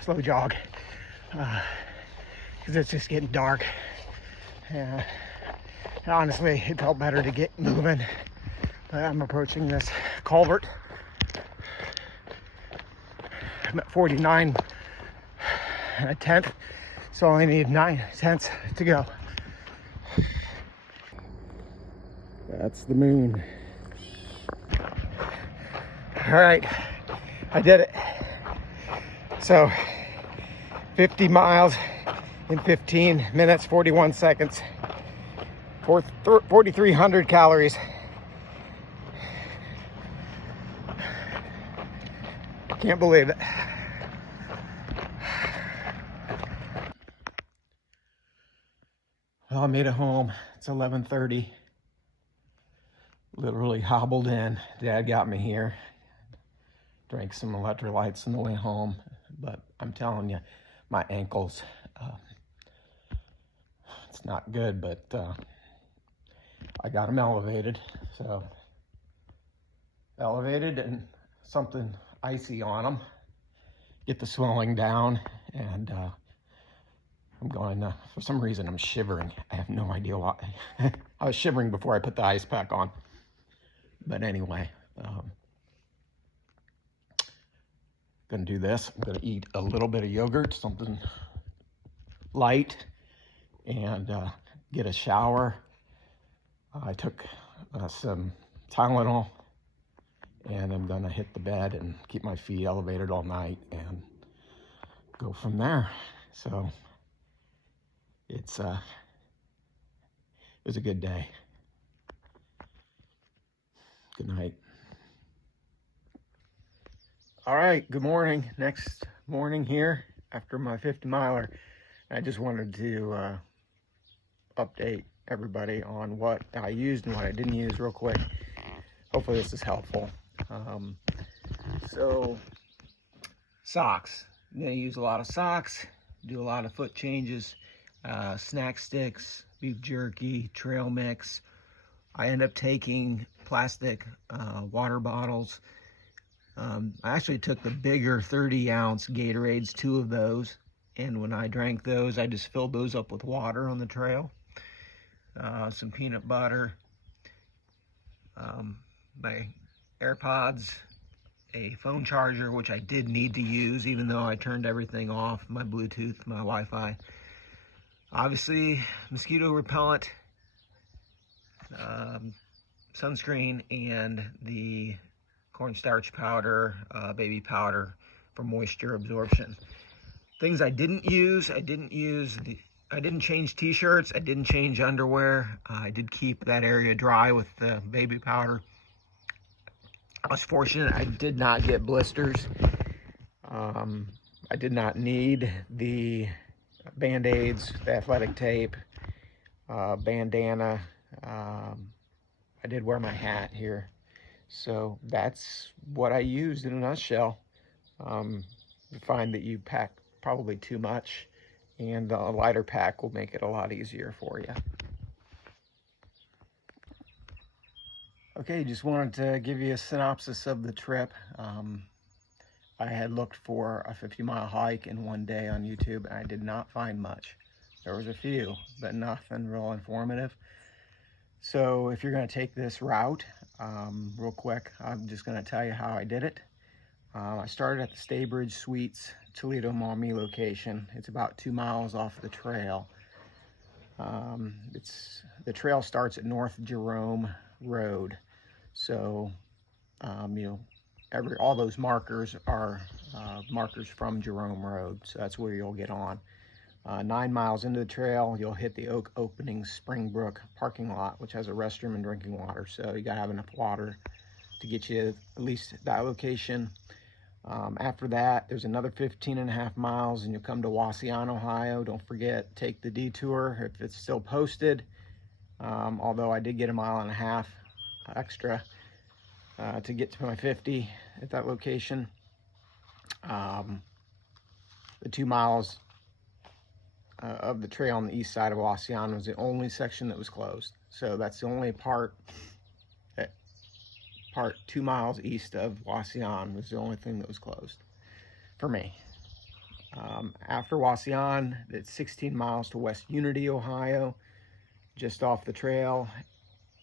slow jog, because it's just getting dark. And honestly, it felt better to get moving, but I'm approaching this culvert. I'm at 49 1/10, so I only need 9/10 to go. That's the moon. All right, I did it. So 50 miles in 15 minutes, 41 seconds, 4,300 calories. Can't believe it. Well, I made it home. It's 11:30. Literally hobbled in. Dad got me here. Drank some electrolytes on the way home. But I'm telling you, my ankles, it's not good, but I got them elevated. So, elevated and something icy on them. get the swelling down. And I'm going, for some reason I'm shivering. I have no idea why. I was shivering before I put the ice pack on. But anyway, gonna do this. I'm gonna eat a little bit of yogurt, something light, and get a shower. I took some Tylenol, and I'm gonna hit the bed and keep my feet elevated all night and go from there. So it was a good day. Good night. All right, good morning. Next morning here after my 50 miler. I just wanted to update everybody on what I used and what I didn't use real quick. Hopefully this is helpful. So socks. I'm gonna use a lot of socks, do a lot of foot changes, snack sticks, beef jerky, trail mix. I end up taking plastic water bottles. I actually took the bigger 30-ounce Gatorades, 2 of those, and when I drank those, I just filled those up with water on the trail. Some peanut butter, my AirPods, a phone charger, which I did need to use even though I turned everything off, my Bluetooth, my Wi-Fi. Obviously, mosquito repellent, sunscreen, and the cornstarch powder, baby powder for moisture absorption. Things I didn't use, I didn't change t-shirts, I didn't change underwear. I did keep that area dry with the baby powder. I was fortunate I did not get blisters. I did not need the Band-Aids, the athletic tape, bandana. I did wear my hat here. So that's what I used in a nutshell. You find that you pack probably too much, and a lighter pack will make it a lot easier for you. Okay, just wanted to give you a synopsis of the trip. I had looked for a 50-mile hike in one day on YouTube, and I did not find much. There was a few, but nothing real informative. So if you're going to take this route, real quick, I'm just going to tell you how I did it. I started at the Staybridge Suites Toledo Maumee location. It's about 2 miles off the trail. The trail starts at North Jerome Road. So all those markers are markers from Jerome Road. So that's where you'll get on. 9 miles into the trail, you'll hit the Oak Opening Springbrook parking lot, which has a restroom and drinking water. So you gotta have enough water to get you at least that location. After that, there's another 15.5 miles and you'll come to Wauseon, Ohio. Don't forget, take the detour if it's still posted. Although I did get 1.5 miles extra to get to my 50 at that location. The 2 miles of the trail on the east side of Wauseon was the only section that was closed. So that's the only part 2 miles east of Wauseon was the only thing that was closed for me. After Wauseon, it's 16 miles to West Unity, Ohio. Just off the trail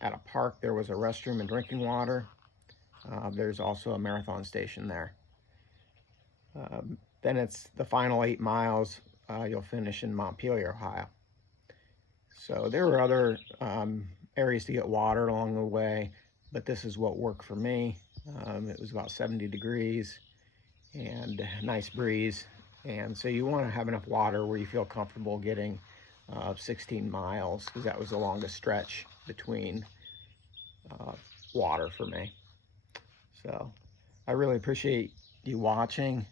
at a park, there was a restroom and drinking water. There's also a marathon station there. Then it's the final 8 miles. You'll finish in Montpelier, Ohio. So there were other areas to get water along the way, but this is what worked for me. It was about 70 degrees and a nice breeze. And so you want to have enough water where you feel comfortable getting 16 miles, because that was the longest stretch between water for me. So I really appreciate you watching.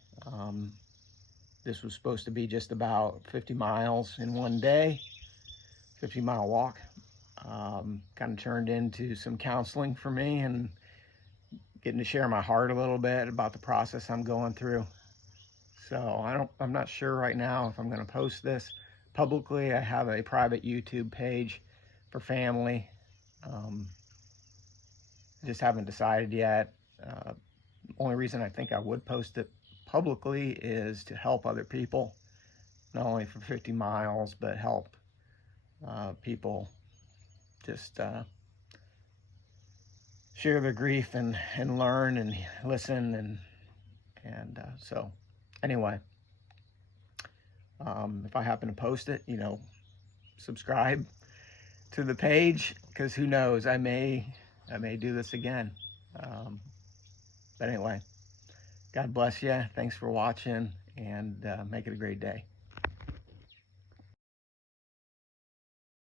This was supposed to be just about 50 miles in one day, 50-mile walk. Kind of turned into some counseling for me and getting to share my heart a little bit about the process I'm going through. So I'm not sure right now if I'm going to post this publicly. I have a private YouTube page for family. Just haven't decided yet. Only reason I think I would post it publicly is to help other people, not only for 50 miles, but help people just share their grief and learn and listen. And so anyway, if I happen to post it, subscribe to the page, because who knows, I may do this again. But anyway, God bless you. Thanks for watching, and make it a great day.